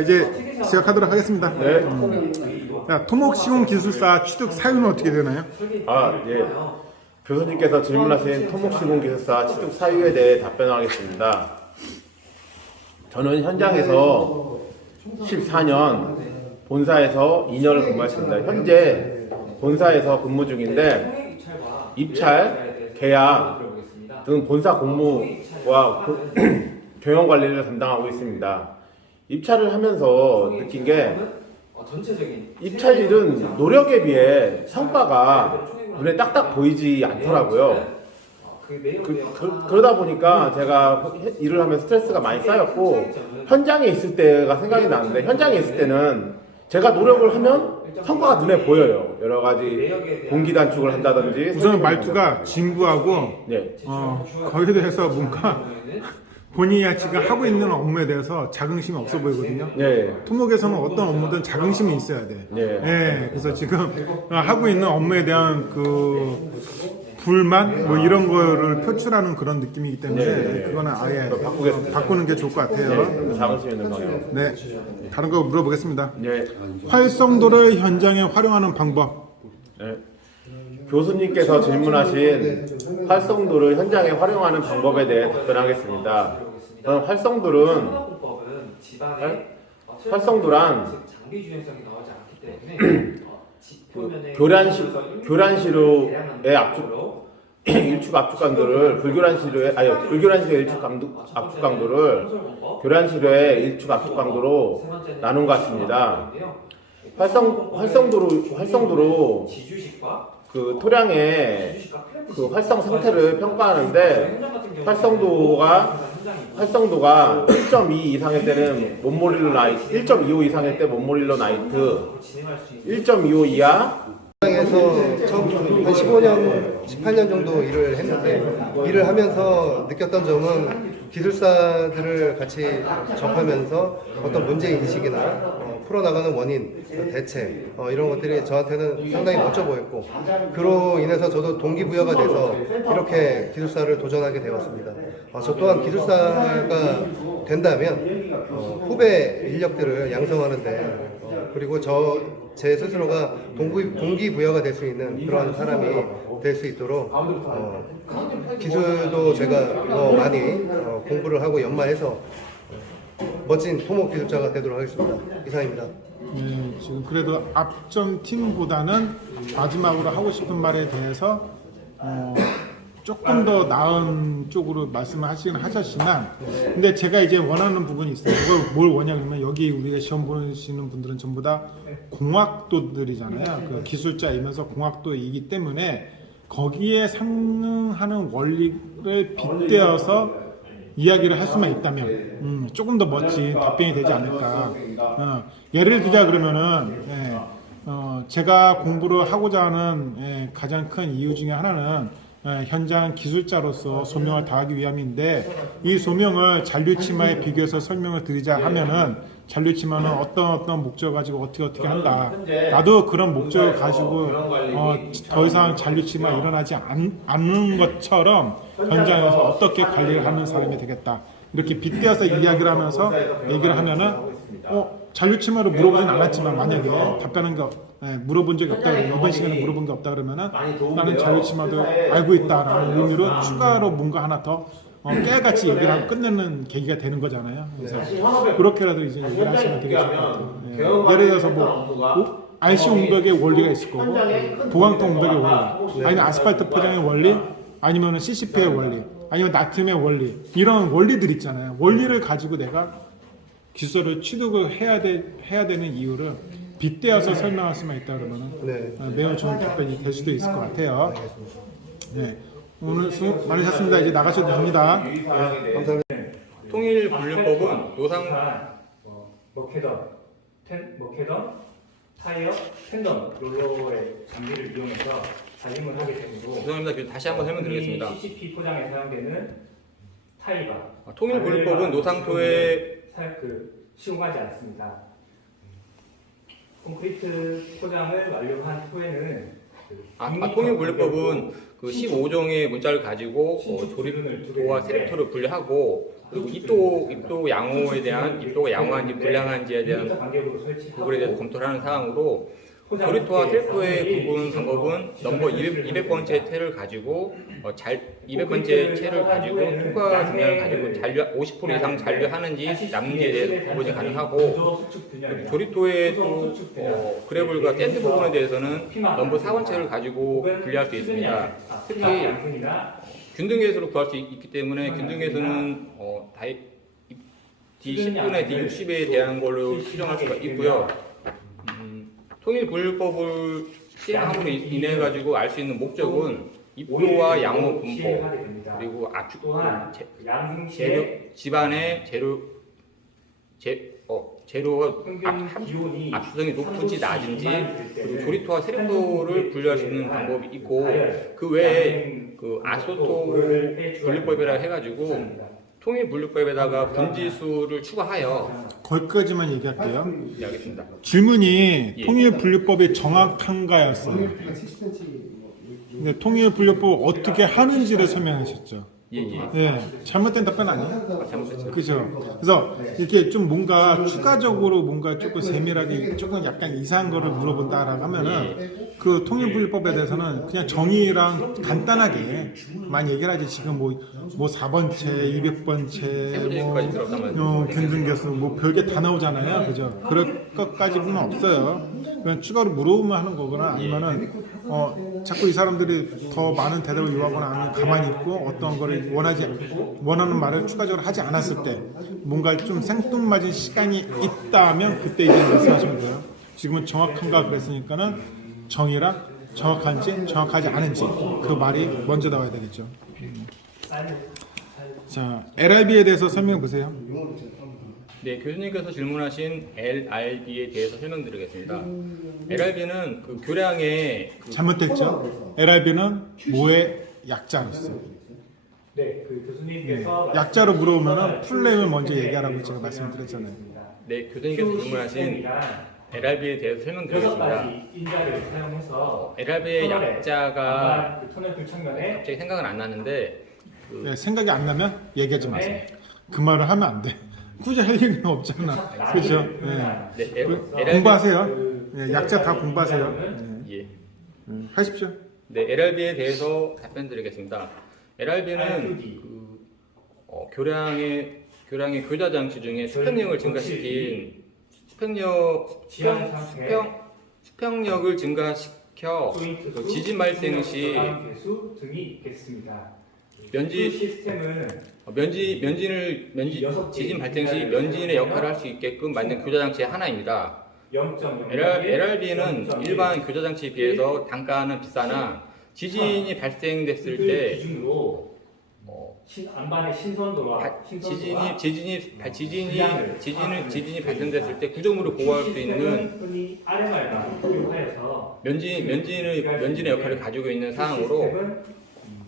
이제 시작하도록 하겠습니다. 네. 자, 토목시공기술사 취득 사유는 어떻게 되나요? 예. 교수님께서 질문하신 토목시공기술사 취득 사유에 대해 답변하겠습니다. 저는 현장에서 14년, 본사에서 2년을 근무했습니다. 현재 본사에서 근무 중인데 입찰, 계약 등 본사 공무와 경영 관리를 담당하고 있습니다. 입찰을 하면서 느낀 게 입찰일은 노력에 비해 성과가 눈에 딱딱 보이지 않더라고요. 그러다 보니까 제가 일을 하면 스트레스가 많이 쌓였고 현장에 있을 때가 생각이 나는데 현장에 있을 때는 제가 노력을 하면 성과가 눈에 보여요. 여러 가지 공기 단축을 한다든지. 우선 말투가 진부하고 네. 거기에 대해서 뭔가 본인이 지금 하고 있는 업무에 대해서 자긍심이 없어 보이거든요. 네. 토목에서는 어떤 업무든 자긍심이 있어야 돼. 네. 그래서 지금 하고 있는 업무에 대한 그 불만 뭐 이런 거를 표출하는 그런 느낌이기 때문에 그거는 아예 바꾸는 게 좋을 것 같아요. 자긍심 있는 방향. 네. 다른 거 물어보겠습니다. 네. 활성도를 현장에 활용하는 방법. 네. 교수님께서 질문하신 활성도를 현장에 활용하는 방법에 대해 답변하겠습니다. 저는 활성도란 교란시로의 일축 압축 강도를 불교란시로의 일축 압축 강도를 교란시로의 일축 압축 강도로 나눈 것 같습니다. 활성도로 그 토량의 그 활성 상태를 평가하는데 활성도가 1.2 이상일 때는 몬모릴로 나이트, 1.25 이상일 때 몬모릴로 나이트, 1.25 이하 에서 처음 한 15년, 18년 정도 일을 했는데 일을 하면서 느꼈던 점은 기술사들을 같이 접하면서 어떤 문제 인식이나 풀어나가는 원인, 대책 이런 것들이 저한테는 상당히 멋져 보였고 그로 인해서 저도 동기부여가 돼서 이렇게 기술사를 도전하게 되었습니다. 저 또한 기술사가 된다면 후배 인력들을 양성하는데 그리고 제 스스로가 동기부여가 될 수 있는 그런 사람이 될 수 있도록 기술도 제가 더 많이 공부를 하고 연마해서 멋진 토목 기술자가 되도록 하겠습니다. 이상입니다. 지금 그래도 앞전 팀보다는 마지막으로 하고 싶은 말에 대해서 조금 더 나은 쪽으로 말씀을 하셨지만 근데 제가 이제 원하는 부분이 있어요. 이걸 뭘 원하냐면 여기 우리가 시험 보시는 분들은 전부 다 공학도들이잖아요. 그 기술자이면서 공학도이기 때문에 거기에 상응하는 원리를 빗대어서 이야기를 할 수만 있다면 조금 더 멋진 답변이 되지 않을까. 예를 들자 그러면은 제가 공부를 하고자 하는 가장 큰 이유 중에 하나는 현장 기술자로서 소명을 다하기 위함인데 이 소명을 잔류치마에 비교해서 설명을 드리자 하면은 잔류치마는 어떤 목적을 가지고 어떻게 한다. 나도 그런 목적을 가지고 더 이상 잔류치마 일어나지 않는 것처럼 현장에서 어떻게 관리를 하는 사람이 되겠다. 이렇게 빗대어서 이야기를 하면서 얘기를 하면은 잔류치마를 물어보진 않았지만 만약에 답변한 거 물어본 적이 없다 그러면 이번 시간에 물어본 게 없다 그러면은 나는 잔류치마도 알고 있다라는 의미로 추가로 뭔가 하나 더 깨같이 얘기를 하고 끝내는 계기가 되는 거잖아요. 그래서 그렇게라도 이제 얘기를 하시면 되게 좋을 것 같아요. 예를 들어서 뭐 RC 옹벽의 원리가 있을 거고 보강통 옹벽의 원리 아니면 아스팔트 포장의 원리 아니면 CCP의 원리 아니면 나트륨의 원리 이런 원리들 있잖아요. 원리를 가지고 내가 기술을 취득을 해야 되는 이유를 빗대어서 설명할 수만 있다 그러면 매우 좋은 답변이 될 수도 있을 것 같아요. 네, 오늘 수고 많으셨습니다. 이제 나가셔도 됩니다. 감사합니다. 통일 분류법은 노상 머캐덤, 타이어, 텐덤 롤러의 장비를 이용해서 자임을 하게 되므로 죄송합니다. 다시 한번 설명드리겠습니다. CCP 포장에 사용되는 타이바 통일 분류법은 노상토의 시공하지 않습니다. 콘크리트 포장을 완료한 후에는 통일분류법은 그 15종의 문자를 가지고 조립도와 세립토를 분류하고 그리고 입도 양호에 대한 입도가 양호한지 불량한지에 대한 부분에 대해서 검토를 하는 사항으로 조립토와 세립토의 구분 방법은 넘버 200번째 태를 가지고 200번째 채를 가지고 투과 중량을 가지고 잔류 50% 이상 잔류하는지 남는지에 대해서 구분이 가능하고 조립토의 또 그래블과 샌드 부분에 대해서는 넘버 4번째를 가지고 분리할 수 있습니다. 특히 균등계수로 구할 수 있기 때문에 균등계수는 D10분의 D60에 대한 걸로 추정할 수가 있고요. 통일분류법을 시행함으로 인해 가지고 알 수 있는 목적은 입도와 양호 분포 그리고 재료 집안의 재료가 압수성이 높은지 낮은지 그리고 조립토와 세립토를 분류할 수 있는 방법이 있고 그 외에 그 아소토 분류법이라 해가지고 통일분류법에다가 분지수를 추가하여 거기까지만 얘기할게요. 네, 알겠습니다. 질문이 예. 통일분류법이 정확한가였어요. 근데 통일분류법 어떻게 하는지를 설명하셨죠. 예, 잘못된 답변 아니에요? 잘못했죠. 그죠. 그래서 이렇게 좀 뭔가 추가적으로 뭔가 조금 세밀하게 조금 약간 이상한 거를 물어본다라고 하면은 그 통일분류법에 대해서는 그냥 정의랑 간단하게만 얘기를 하지. 지금 뭐 4번째, 200번째, 뭐 균등계수 뭐 별게 다 나오잖아요. 그죠. 그럴 것까지는 없어요. 그냥 추가로 물어보면 하는 거거나 아니면은 자꾸 이 사람들이 더 많은 대답을 요하거나 아니면 가만히 있고 어떤 거를 원하는 말을 추가적으로 하지 않았을 때 뭔가 좀 생뚱맞은 시간이 있다면 그때 이제 말씀하시면 돼요. 지금은 정확한가 그랬으니까는 정의랑 정확한지 정확하지 않은지 그 말이 먼저 나와야 되겠죠. 자, LRB에 대해서 설명해 보세요. 네, 교수님께서 질문하신 LRB에 대해서 설명드리겠습니다. LRB는 그 교량의 잘못됐죠? LRB는 뭐의 약자로서. 네, 그 교수님께서 약자로 물어보면은 풀네임을 먼저 얘기하라고 제가 말씀드렸잖아요. 네, 교수님께서 질문하신 LRB에 대해서 설명드리겠습니다. 인자를 사용해서 LRB의 약자가 터널 창면에 갑자기 생각은 안 나는데 네, 생각이 안 나면 얘기하지 마세요. 그 말을 하면 안 돼. 굳이 할 얘기는 없잖아. 그죠? 네, 공부하세요. 예, 약자 다 공부하세요. 예. 하십시오. 네, LRB에 대해서 답변드리겠습니다. LRB는 교량의 교자 장치 중에 수평력을 증가시킨 수평력을 증가시켜 그 지진 발생 시 개수 등이 있겠습니다. 면지 시스템은 지진 발생 시 면진의 역할을 할 수 있게끔 만든 교자 장치의 하나입니다. 0.0 LRB는 일반 교자 장치에 비해서 단가는 비싸나 지진이 발생됐을 때 기준으로 안반의 신선도와 지진이 발생됐을 때 구조물을 보호할 수 있는 흔히 RMR과 비교하여서 면진의 역할을 가지고 있는 사항으로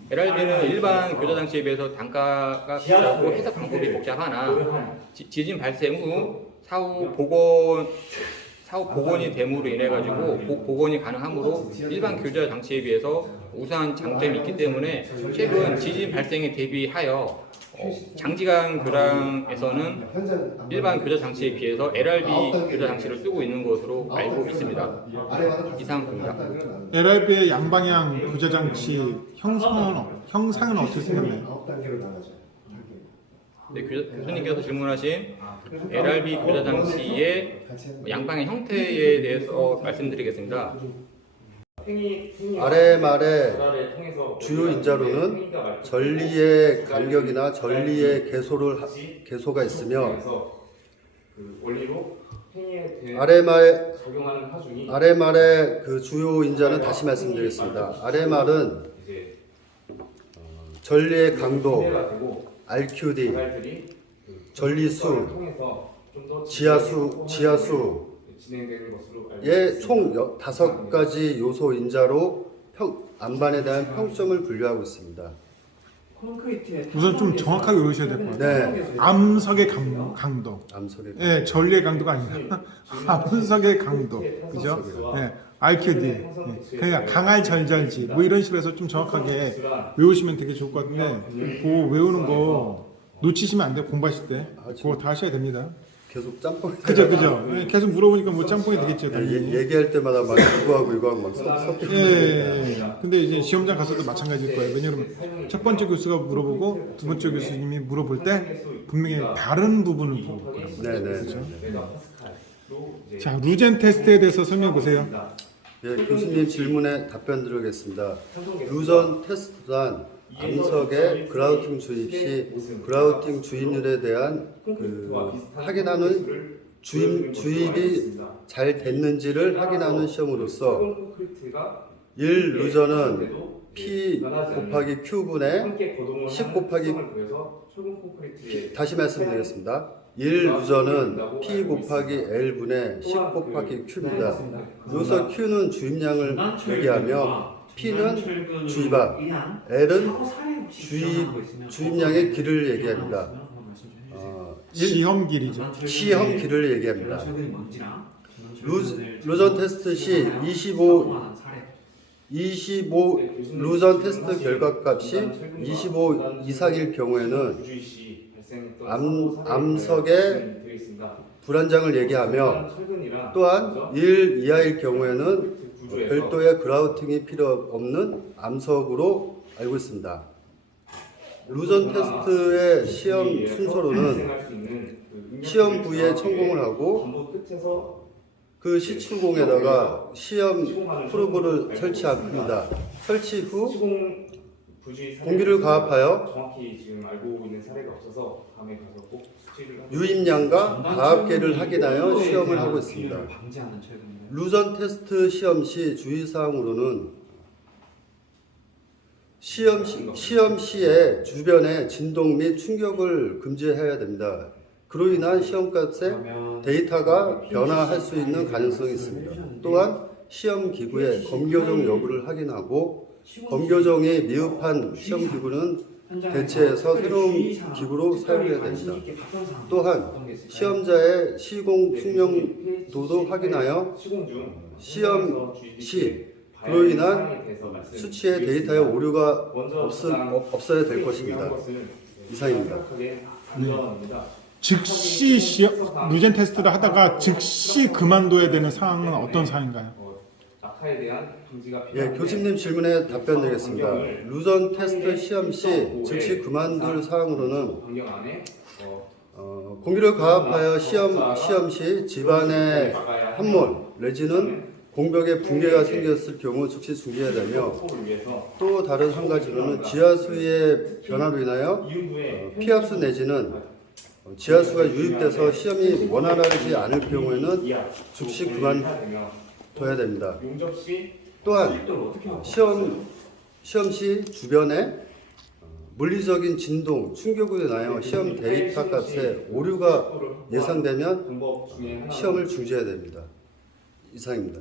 LRB는 일반 교자 장치에 비해서 단가가 비싸고 해석 방법이 복잡하나 지진 발생 후 사후 복원이 됨으로 인해 가지고 복원이 가능하므로 일반 교자 장치에 비해서 우수한 장점이 있기 때문에 최근 지진 발생에 대비하여 장기간 교량에서는 일반 교자 장치에 비해서 LRB 교자 장치를 쓰고 있는 것으로 알고 있습니다. 이상입니다. LRB의 양방향 교자 장치 형상은 어떻게 생겼나요? 네, 교수님께서 질문하신 LRB 교자 장치의 양방의 형태에 대해서 말씀드리겠습니다. 아래 말의 주요 인자로는 전리의 간격이나 전리의 개소가 있으며 아래 말의 그 주요 인자는 다시 말씀드리겠습니다. 아래 말은 전리의 강도, RQD, 전리수, 지하수의 총 5가지 요소 인자로 안반에 대한 평점을 분류하고 있습니다. 우선 좀 정확하게 외우셔야 될 것 같아요. 네. 암석의 강도. 암석에 예, 전류의 강도가 아니라 암석의 강도. 그죠? 예, RQD. 예, 그러니까 강할 절절지. 뭐 이런 식으로 해서 좀 정확하게 외우시면 되게 좋을 것 같은데, 그거 외우는 거 놓치시면 안 돼요. 공부하실 때. 그거 다 하셔야 됩니다. 계속 짬뽕. 그죠, 그죠. 예, 계속 물어보니까 뭐 짬뽕이 되겠죠. 당연히. 얘기할 때마다 막 이거하고 막 섞이고. 예. 근데 이제 시험장 가서도 마찬가지일 거예요. 왜냐면 첫 번째 교수가 물어보고 두 번째 교수님이 물어볼 때 분명히 다른 부분을 물어볼 거예요. 네네. 자, 루젠 테스트에 대해서 설명해 보세요. 예, 교수님 질문에 답변 드리겠습니다. 루전 테스트란 암석의 그라우팅 주입 시 그라우팅 주입률에 대한 확인하는 주입이 잘 됐는지를 확인하는 시험으로서 1 루전은 P 곱하기 Q분의 10 곱하기 다시 말씀드리겠습니다. 1 루전은 P 곱하기 L분의 10 곱하기 Q입니다. 여기서 Q는 주입량을 얘기하며 P는 주입압, L은 주입량의 길을 얘기합니다. 시험 길이죠. 시험 길을 얘기합니다. 루전 테스트 시 25 루전 테스트 결과값이 25 이상일 경우에는 암석의 불안정을 얘기하며 또한 1 이하일 경우에는 별도의 그라우팅이 필요 없는 암석으로 알고 있습니다. 루전 테스트의 시험 순서로는 시험 부위에 천공을 하고 그 시추공에다가 시험 프로브를 설치합니다. 설치 후 공기를 가압하여 정확히 지금 알고 있는 사례가 없어서 다음에 가서 꼭 수치를 유입량과 가압계를 확인하여 시험을 하고 있습니다. 루전 테스트 시험 시 주의사항으로는 시험 시에 주변의 진동 및 충격을 금지해야 됩니다. 그로 인한 시험값에 데이터가 변화할 수 있는 가능성이 있습니다. 또한 시험 기구의 검교정 여부를 확인하고 검교정이 미흡한 시험 기구는 대체해서 새로운 기구로 사용해야 됩니다. 또한 시험자의 시공 숙련도도 확인하여 시험 시 그로 인한 수치의 데이터에 오류가 없어야 될 것입니다. 이상입니다. 즉시 루젠 테스트를 하다가 즉시 그만둬야 되는 상황은 어떤 상황인가요? 예, 교수님 질문에 답변 드리겠습니다. 루전 테스트 시험 시 즉시 그만둘 사항으로는 공기를 가압하여 시험 시 집안의 함몰 내지는 공벽에 붕괴가 생겼을 경우 즉시 중지해야 되며 또 다른 한 가지로는 지하수의 변화로 인하여 피압수 내지는 지하수가 유입돼서 시험이 원활하지 않을 경우에는 즉시 그만둬야 됩니다. 또한 시험 시 주변에 물리적인 진동, 충격으로 인하여 시험 데이터 값에 오류가 예상되면 시험을 중지해야 됩니다. 이상입니다.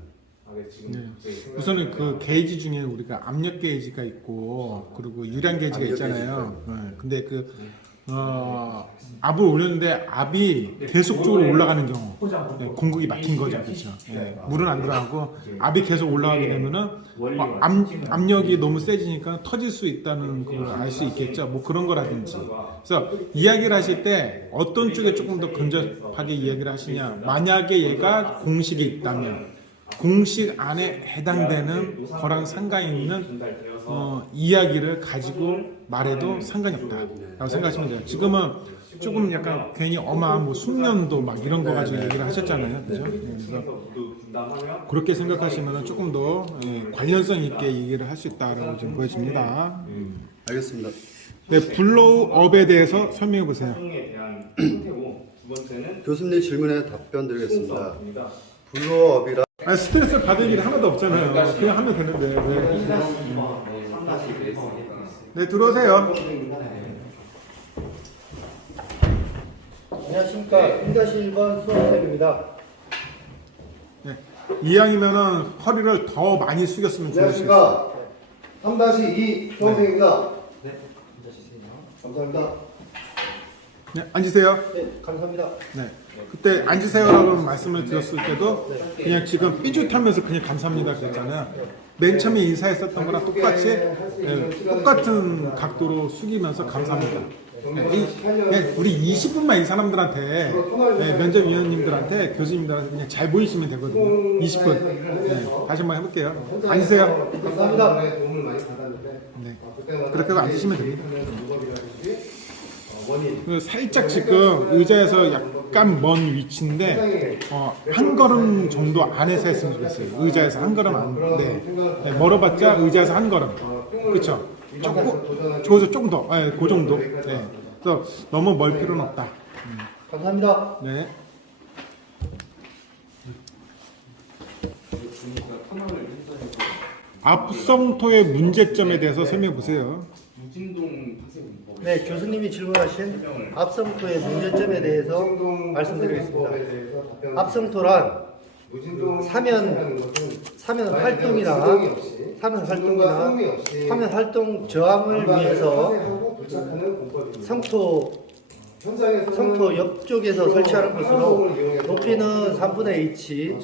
네. 우선은 그 게이지 중에 우리가 압력 게이지가 있고 그리고 유량 게이지가 있잖아요. 네. 근데 압을 올렸는데 압이 계속적으로 올라가는 경우, 네, 공급이 막힌 거죠, 그렇죠. 네. 물은 안 들어가고 압이 계속 올라가게 되면은 압력이 너무 세지니까 터질 수 있다는 걸 알 수 있겠죠. 뭐 그런 거라든지. 그래서 이야기를 하실 때 어떤 쪽에 조금 더 근접하게 이야기를 하시냐. 만약에 얘가 공식이 있다면. 공식 안에 해당되는 거랑 상관 있는 이야기를 가지고 말해도 상관이 없다라고 생각하시면 돼요. 지금은 조금 약간 괜히 뭐 숙련도 막 이런 거 가지고 얘기를 하셨잖아요, 그죠? 그래서 그렇게 생각하시면 조금 더 관련성 있게 얘기를 할 수 있다라고 지금 보여집니다. 알겠습니다. 네, 블로우업에 대해서 설명해 보세요. 교수님 질문에 답변 드리겠습니다. 블로우업이라 스트레스 받을 일이 하나도 없잖아요. 그냥 하면 되는데. 네, 들어오세요. 안녕하십니까. 1-1번 수험생입니다. 네, 이왕이면은 허리를 더 많이 숙였으면 좋으시겠어요. 안녕하십니까. 3-2 수험생입니다. 감사합니다. 네, 앉으세요. 네, 감사합니다. 네. 그때 앉으세요라고 말씀을 드렸을 때도 그냥 지금 삐죽하면서 그냥 감사합니다 그랬잖아요. 맨 처음에 인사했었던 거랑 똑같이 똑같은 각도로 숙이면서 감사합니다. 그냥 우리 20분만 이 사람들한테 면접위원님들한테 교수님들한테 그냥 잘 보이시면 되거든요. 20분. 네, 다시 한번 해볼게요. 앉으세요. 감사합니다. 도움을 많이 받았는데 네. 그때마다 그렇게 하고 앉으시면 됩니다. 방법이라든지 원인 살짝 지금 의자에서 약간 먼 위치인데 한 걸음 정도 안에서 했으면 좋겠어요. 의자에서 한 걸음 안. 네. 멀어봤자 의자에서 한 걸음. 그렇죠. 조금 저기서 조금 더. 네, 그 정도. 네. 그래서 너무 멀 필요는 없다. 감사합니다. 네. 앞성토의 문제점에 대해서 설명해 보세요. 네, 교수님이 질문하신 앞성토의 문제점에 대해서 말씀드리겠습니다. 앞성토란 사면 활동 저항을 위해서 성토 옆쪽에서 설치하는 것으로 높이는 3분의 H,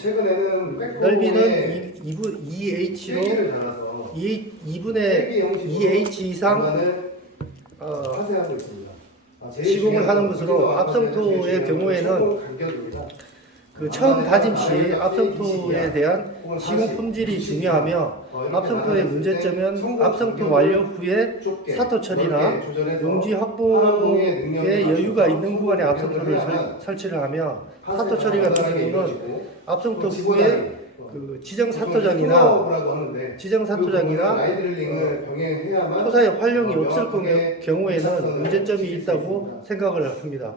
넓이는 2H로 2분의 2H 이상 시공을 하는 것으로 앞성토의 경우에는 그 처음 다짐 시 앞성토에 대한 시공 품질이 중요하며 앞성토의 문제점은 앞성토 완료 후에 사토 처리나 용지 확보에 여유가 있는 구간에 앞성토를 설치를 하며 사토 처리 같은 경우는 앞성토 후에 그 지정 사토장이나 토사의 활용이 없을 경우에는 문제점이 있다고 생각을 합니다.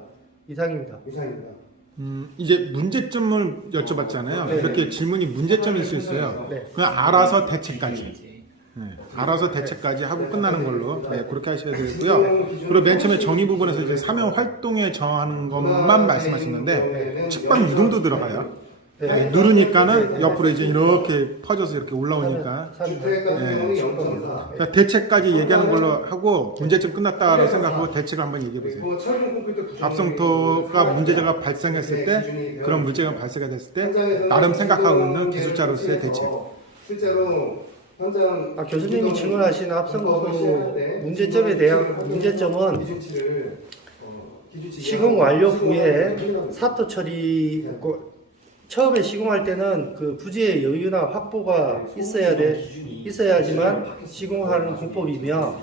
이상입니다. 이제 문제점을 여쭤봤잖아요. 네. 이렇게 질문이 문제점일 수 있어요. 네. 그냥 알아서 대책까지. 네. 알아서 대책까지 하고 끝나는 걸로 그렇게 하셔야 되고요. 그리고 맨 처음에 정의 부분에서 이제 사면 활동에 정하는 것만 말씀하시는데 측방 유동도 들어가요. 네. 누르니까는 옆으로 이제 이렇게 퍼져서 이렇게 올라오니까 그러니까 대책까지 얘기하는 걸로 하고 문제점 끝났다고 생각하고 대책을 한번 얘기해 보세요. 앞성토가 문제가 발생했을 때 그런 문제가 발생했을 때 나름 생각하고 있는 기술자로서의 대책. 실제로 교수님이 질문하신 앞성토 문제점에 대한 문제점은 시공 완료 후에 사토 처리 처음에 시공할 때는 그 부지의 여유나 확보가 있어야지만 시공하는 공법이며